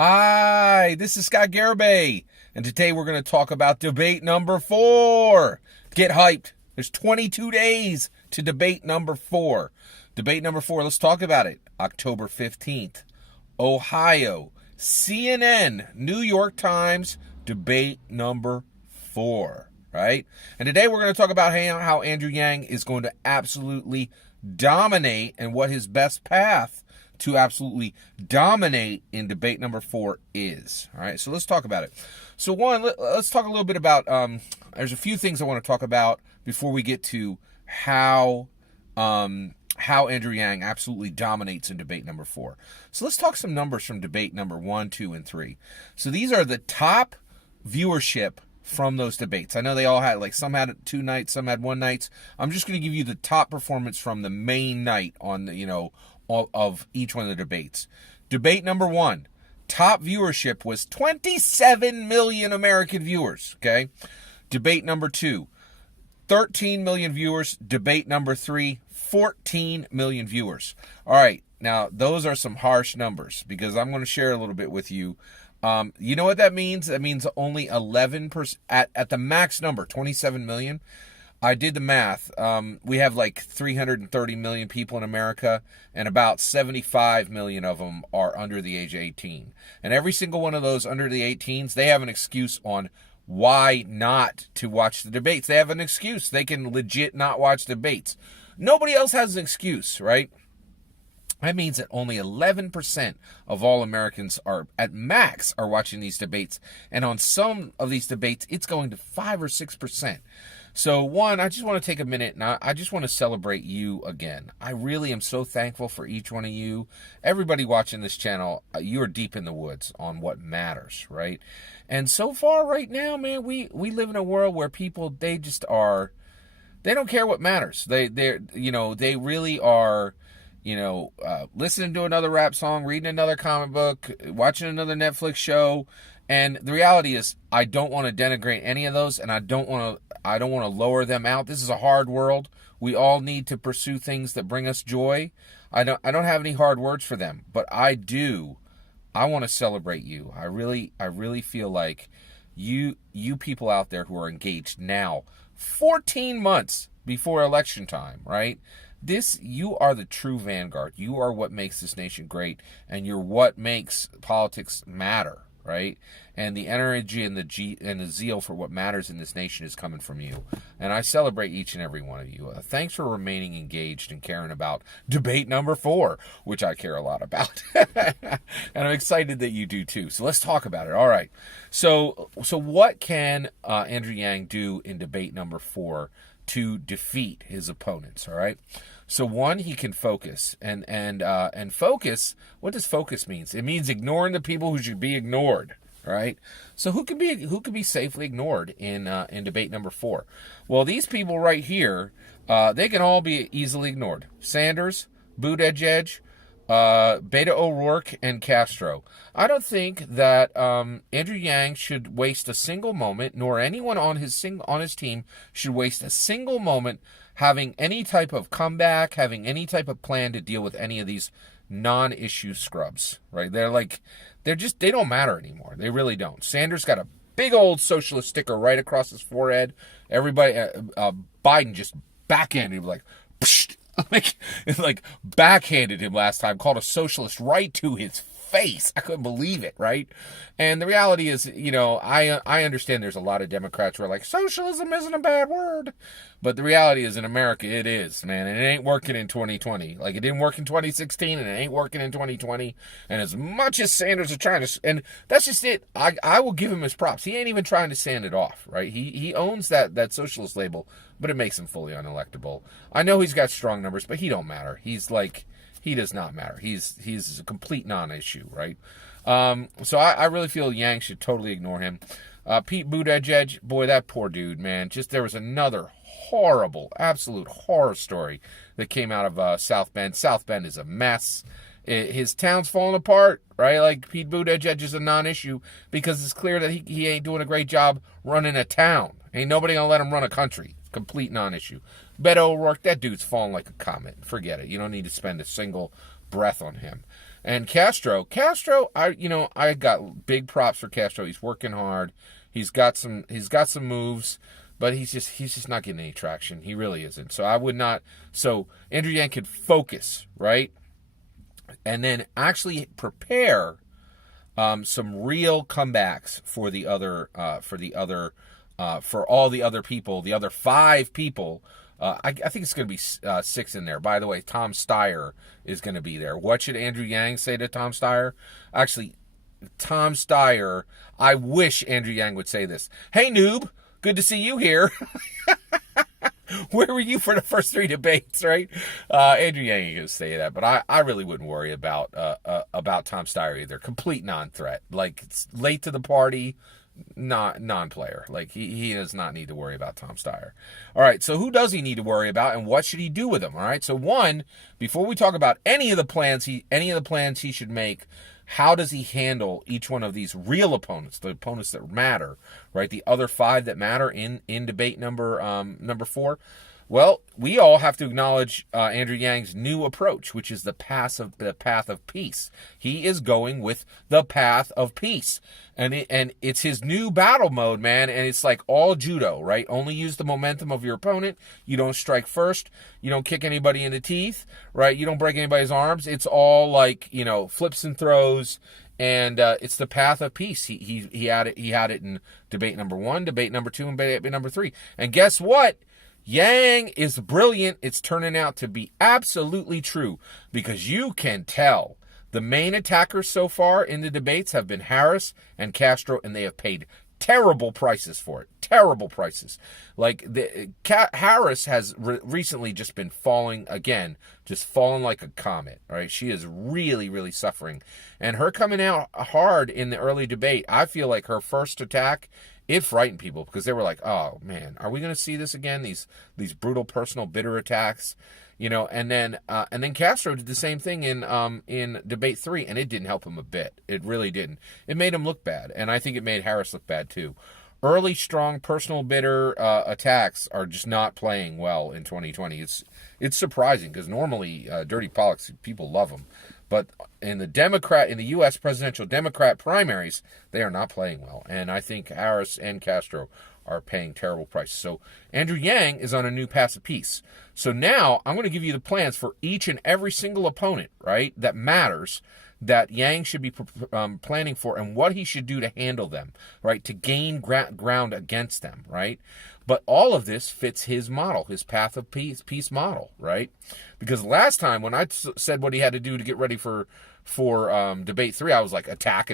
Hi, this is Scott Garibay, and today we're going to talk about debate number 4. Get hyped. There's 22 days to debate number 4. Debate number 4, let's talk about it. October 15th, Ohio, CNN, New York Times, debate number 4, right? And today we're going to talk about how Andrew Yang is going to absolutely dominate and what his best path to absolutely dominate in debate number 4 is. All right, so let's talk about it. So one, let's talk a little bit about, there's a few things I want to talk about before we get to how Andrew Yang absolutely dominates in debate number 4. So let's talk some numbers from debate number 1, 2, and 3. So these are the top viewership from those debates. I know they all had, like, some had 2 nights, some had 1 night. I'm just going to give you the top performance from the main night on the, of each one of the debates. Debate number 1, top viewership was 27 million American viewers, okay? Debate number 2, 13 million viewers. Debate number 3, 14 million viewers. All right, now those are some harsh numbers because I'm going to share a little bit with you. You know what that means? That means only 11% at the max number, 27 million. I did the math. We have like 330 million people in America, and about 75 million of them are under the age of 18. And every single one of those under the 18s, they have an excuse on why not to watch the debates. They have an excuse. They can legit not watch debates. Nobody else has an excuse, right? That means that only 11% of all Americans are, at max, are watching these debates. And on some of these debates, it's going to 5 or 6%. So one, I just want to take a minute and I just want to celebrate you again. I really am so thankful for each one of you. Everybody watching this channel, you're deep in the woods on what matters, right? And so far right now, man, we live in a world where people, they don't care what matters. They really are, listening to another rap song, reading another comic book, watching another Netflix show. And the reality is, I don't want to denigrate any of those, and I don't want to lower them out. This is a hard world. We all need to pursue things that bring us joy. I don't have any hard words for them, but I do. I want to celebrate you. I really feel like you people out there who are engaged now, 14 months before election time, right? You are the true vanguard. You are what makes this nation great, and you're what makes politics matter, right? And the energy and the zeal for what matters in this nation is coming from you. And I celebrate each and every one of you. Thanks for remaining engaged and caring about debate number 4, which I care a lot about. And I'm excited that you do too. So let's talk about it. All right. So what can Andrew Yang do in debate number 4 to defeat his opponents? All right. So one, he can focus, and focus. What does focus mean? It means ignoring the people who should be ignored, right? So who can be safely ignored in debate number 4? Well, these people right here, they can all be easily ignored. Sanders, Buttigieg, Beto O'Rourke, and Castro. I don't think that Andrew Yang should waste a single moment, nor anyone on his team should waste a single moment having any type of comeback, having any type of plan to deal with any of these non-issue scrubs, right? They don't matter anymore. They really don't. Sanders got a big old socialist sticker right across his forehead. Everybody, Biden just backhanded him like, psh, like backhanded him last time, called a socialist right to his face. I couldn't believe it, right? And the reality is, I understand there's a lot of Democrats who are like, socialism isn't a bad word. But the reality is, in America, it is, man. And it ain't working in 2020. Like, it didn't work in 2016, and it ain't working in 2020. And as much as Sanders are trying to, and that's just it, I will give him his props. He ain't even trying to sand it off, right? He owns that socialist label, but it makes him fully unelectable. I know he's got strong numbers, but he don't matter. He does not matter. He's a complete non-issue, right? So I really feel Yang should totally ignore him. Pete Buttigieg, boy, that poor dude, man. There was another horrible, absolute horror story that came out of South Bend. South Bend is a mess. His town's falling apart, right? Like, Pete Buttigieg is a non-issue because it's clear that he ain't doing a great job running a town. Ain't nobody gonna let him run a country. Complete non-issue. Beto O'Rourke, that dude's falling like a comet. Forget it. You don't need to spend a single breath on him. And Castro, I got big props for Castro. He's working hard. He's got some moves, but he's just not getting any traction. He really isn't. So I would not. So Andrew Yang could focus, right, and then actually prepare some real comebacks for all the other people, the other 5 people. I think it's going to be 6 in there. By the way, Tom Steyer is going to be there. What should Andrew Yang say to Tom Steyer? Actually, Tom Steyer, I wish Andrew Yang would say this. Hey, noob, good to see you here. Where were you for the first 3 debates, right? Andrew Yang ain't going to say that, but I really wouldn't worry about Tom Steyer either. Complete non-threat. Like, it's late to the party. Non-player. Like, he does not need to worry about Tom Steyer. All right, so who does he need to worry about, and what should he do with him? All right, so one, before we talk about any of the plans he should make, how does he handle each one of these real opponents, the opponents that matter, right? The other 5 that matter in debate number 4. Well, we all have to acknowledge Andrew Yang's new approach, which is the path of peace. He is going with the path of peace, and it's his new battle mode, man. And it's like all judo, right? Only use the momentum of your opponent. You don't strike first. You don't kick anybody in the teeth, right? You don't break anybody's arms. It's all like, flips and throws. And it's the path of peace. He had it in debate number 1, debate number 2, and debate number 3. And guess what? Yang is brilliant. It's turning out to be absolutely true, because you can tell the main attackers so far in the debates have been Harris and Castro, and they have paid terrible prices for it. Terrible prices. Like, Harris has recently just been falling again, just falling like a comet, right? She is really, really suffering. And her coming out hard in the early debate, I feel like her first attack, it frightened people, because they were like, oh man, are we going to see this again? These brutal, personal, bitter attacks, and then Castro did the same thing in debate 3, and it didn't help him a bit. It really didn't. It made him look bad, and I think it made Harris look bad too. Early, strong, personal, bitter attacks are just not playing well in 2020. It's surprising, because normally dirty politics, people love them. But in the U.S. presidential Democrat primaries, they are not playing well. And I think Harris and Castro are paying terrible prices. So Andrew Yang is on a new path of peace. So now I'm going to give you the plans for each and every single opponent, right, that matters, that Yang should be planning for, and what he should do to handle them, right, to gain ground against them, right? But all of this fits his model, his path of peace model, right? Because last time when I said what he had to do to get ready for debate 3, I was like, attack.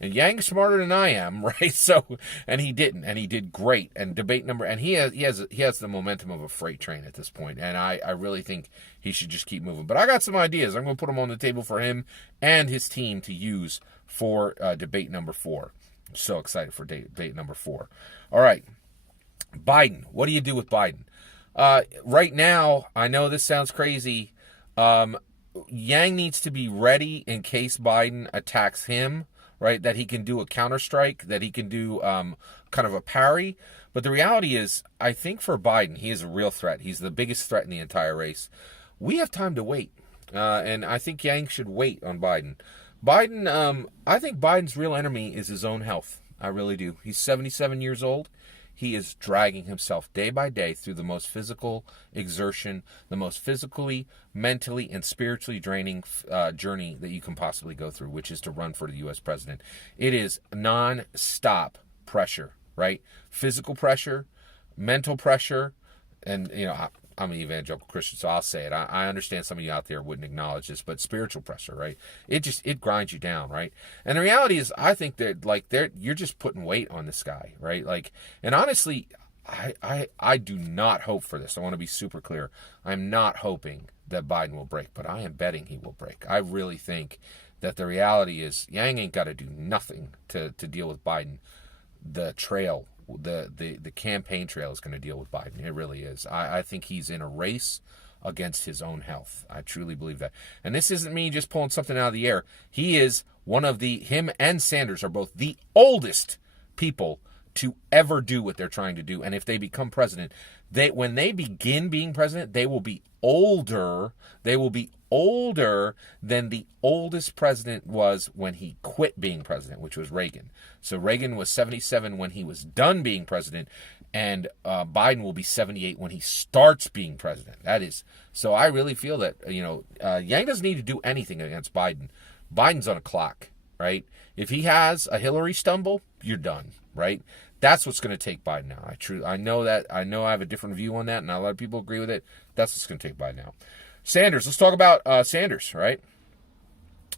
And Yang's smarter than I am, right? So, and he didn't, and he did great. And he has the momentum of a freight train at this point, and I really think he should just keep moving. But I got some ideas. I'm going to put them on the table for him and his team to use for debate number 4. I'm so excited for debate number 4. All right, Biden. What do you do with Biden? Right now, I know this sounds crazy. Yang needs to be ready in case Biden attacks him, right? That he can do a counterstrike, that he can do kind of a parry. But the reality is, I think for Biden, he is a real threat. He's the biggest threat in the entire race. We have time to wait. And I think Yang should wait on Biden. I think Biden's real enemy is his own health. I really do. He's 77 years old. He is dragging himself day by day through the most physical exertion, the most physically, mentally, and spiritually draining journey that you can possibly go through, which is to run for the U.S. president. It is non-stop pressure, right? Physical pressure, mental pressure, and, I'm an evangelical Christian, so I'll say it. I understand some of you out there wouldn't acknowledge this, but spiritual pressure, right? It grinds you down, right? And the reality is, I think that you're just putting weight on this guy, right? Like, and honestly, I do not hope for this. I want to be super clear. I'm not hoping that Biden will break, but I am betting he will break. I really think that the reality is Yang ain't got to do nothing to deal with Biden. The trail, the campaign trail is going to deal with Biden. It really is. I think he's in a race against his own health. I truly believe that. And this isn't me just pulling something out of the air. He is him and Sanders are both the oldest people to ever do what they're trying to do. And if they become president, when they begin being president, they will be older. They will be older than the oldest president was when he quit being president, which was Reagan. So Reagan was 77 when he was done being president, and Biden will be 78 when he starts being president. That is, so I really feel that, Yang doesn't need to do anything against Biden. Biden's on a clock, right? If he has a Hillary stumble, you're done, right? That's what's going to take Biden out. I know that. I know I have a different view on that, and not a lot of people agree with it. That's what's going to take Biden out. Sanders. Let's talk about Sanders, right?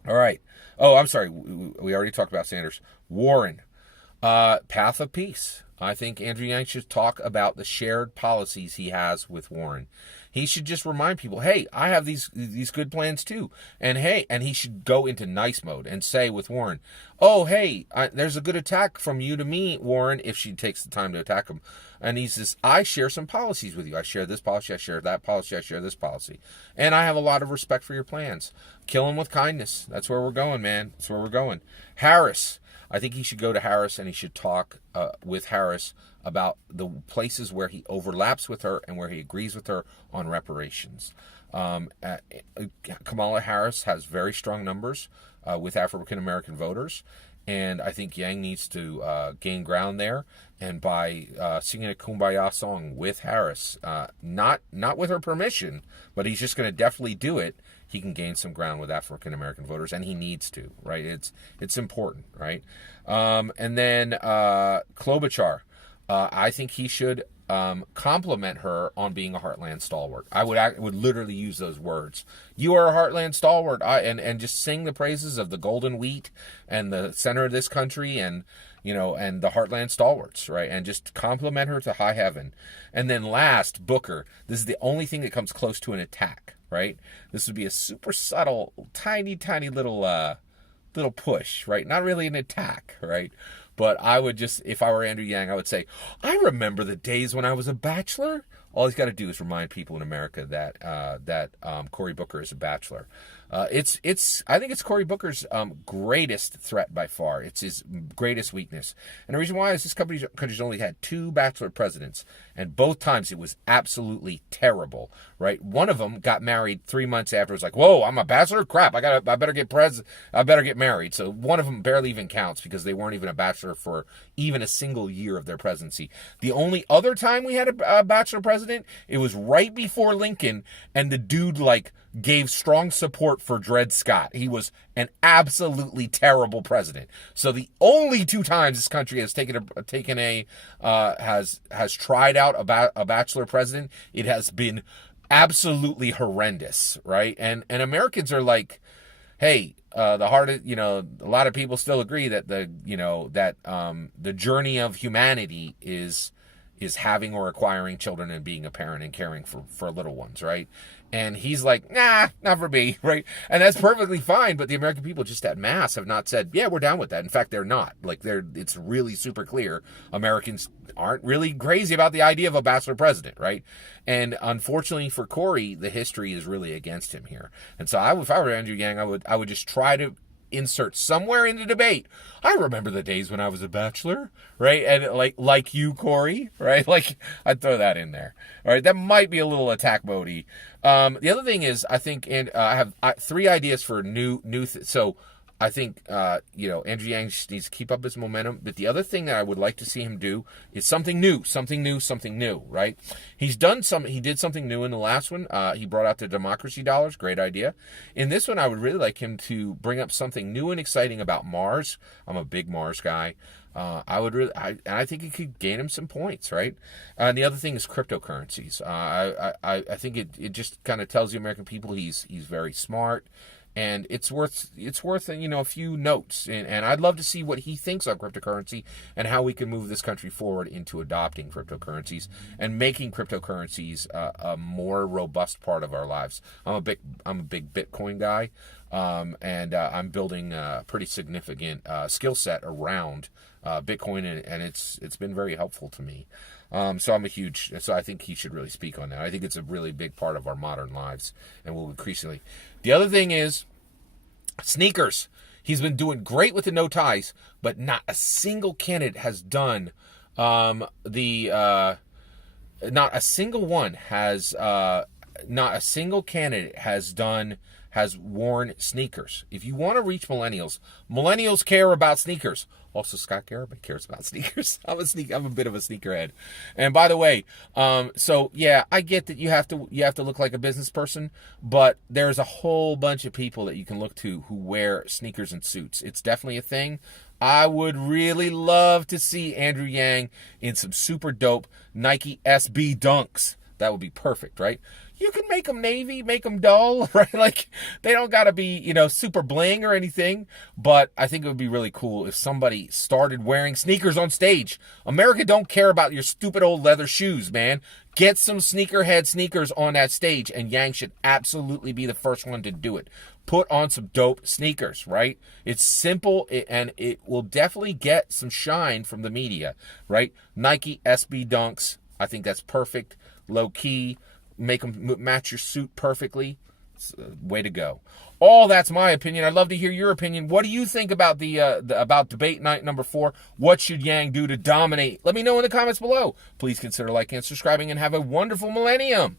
All right. Oh, I'm sorry. We already talked about Sanders. Warren. Path of peace. I think Andrew Yang should talk about the shared policies he has with Warren. He should just remind people, hey, I have these good plans too. And hey, and he should go into nice mode and say with Warren, oh, hey, there's a good attack from you to me, Warren, if she takes the time to attack him. And he says, I share some policies with you. I share this policy, I share that policy, I share this policy. And I have a lot of respect for your plans. Kill him with kindness. That's where we're going, man. That's where we're going. Harris. I think he should go to Harris and he should talk with Harris about the places where he overlaps with her and where he agrees with her on reparations. Kamala Harris has very strong numbers with African-American voters, and I think Yang needs to gain ground there. And by singing a Kumbaya song with Harris, not with her permission, but he's just going to definitely do it, he can gain some ground with African-American voters, and he needs to, right? It's important, right? And then Klobuchar, I think he should compliment her on being a Heartland stalwart. I would literally use those words. You are a Heartland stalwart, and just sing the praises of the golden wheat and the center of this country, and and the Heartland stalwarts, right? And just compliment her to high heaven. And then last, Booker. This is the only thing that comes close to an attack, right? This would be a super subtle, tiny little push, right? Not really an attack, right? But I would just, if I were Andrew Yang, I would say, I remember the days when I was a bachelor. All he's got to do is remind people in America that Cory Booker is a bachelor. I think it's Cory Booker's greatest threat by far. It's his greatest weakness. And the reason why is this country's only had 2 bachelor presidents, and both times it was absolutely terrible, right? One of them got married 3 months after. It was like, whoa, I'm a bachelor? Crap, I better get married. So one of them barely even counts because they weren't even a bachelor for even a single year of their presidency. The only other time we had a bachelor president, it was right before Lincoln, and the dude gave strong support for Dred Scott. He was an absolutely terrible president. So the only 2 times this country has has tried out a bachelor president, it has been absolutely horrendous, right? And Americans are like, hey, a lot of people still agree that the journey of humanity is having or acquiring children and being a parent and caring for little ones, right? And he's like, nah, not for me, right? And that's perfectly fine, but the American people just at mass have not said, yeah, we're down with that. In fact, they're not. It's really super clear. Americans aren't really crazy about the idea of a bachelor president, right? And unfortunately for Cory, the history is really against him here. And so if I were Andrew Yang, I would just try to insert somewhere in the debate, I remember the days when I was a bachelor, right? And like you, Cory, right? I'd throw that in there. All right, that might be a little attack mode-y. The other thing is, I think, and I have 3 ideas for so I think, Andrew Yang just needs to keep up his momentum. But the other thing that I would like to see him do is something new, right? He did something new in the last one. He brought out the democracy dollars. Great idea. In this one, I would really like him to bring up something new and exciting about Mars. I'm a big Mars guy. I think it could gain him some points, right? And the other thing is cryptocurrencies. I think it just kind of tells the American people he's very smart. And it's worth a few notes, and I'd love to see what he thinks on cryptocurrency and how we can move this country forward into adopting cryptocurrencies and making cryptocurrencies a more robust part of our lives. I'm a big Bitcoin guy, and I'm building a pretty significant skill set around Bitcoin, and it's been very helpful to me. So I think he should really speak on that. I think it's a really big part of our modern lives, and will increasingly. The other thing is sneakers. He's been doing great with the no ties, but not a single candidate has done not a single candidate has done has worn sneakers. If you want to reach millennials care about sneakers. Also, Scott Garibay cares about sneakers. I'm a bit of a sneakerhead. And by the way, so yeah, I get that you have to look like a business person, but there's a whole bunch of people that you can look to who wear sneakers and suits. It's definitely a thing. I would really love to see Andrew Yang in some super dope Nike SB Dunks. That would be perfect, right? You can make them navy, make them dull, right? Like, they don't got to be, super bling or anything. But I think it would be really cool if somebody started wearing sneakers on stage. America don't care about your stupid old leather shoes, man. Get some sneakerhead sneakers on that stage, and Yang should absolutely be the first one to do it. Put on some dope sneakers, right? It's simple, and it will definitely get some shine from the media, right? Nike SB Dunks, I think that's perfect. Low key. Make them match your suit perfectly. It's a way to go. All that's my opinion. I'd love to hear your opinion. What do you think about about debate night number 4? What should Yang do to dominate? Let me know in the comments below. Please consider liking and subscribing, and have a wonderful millennium.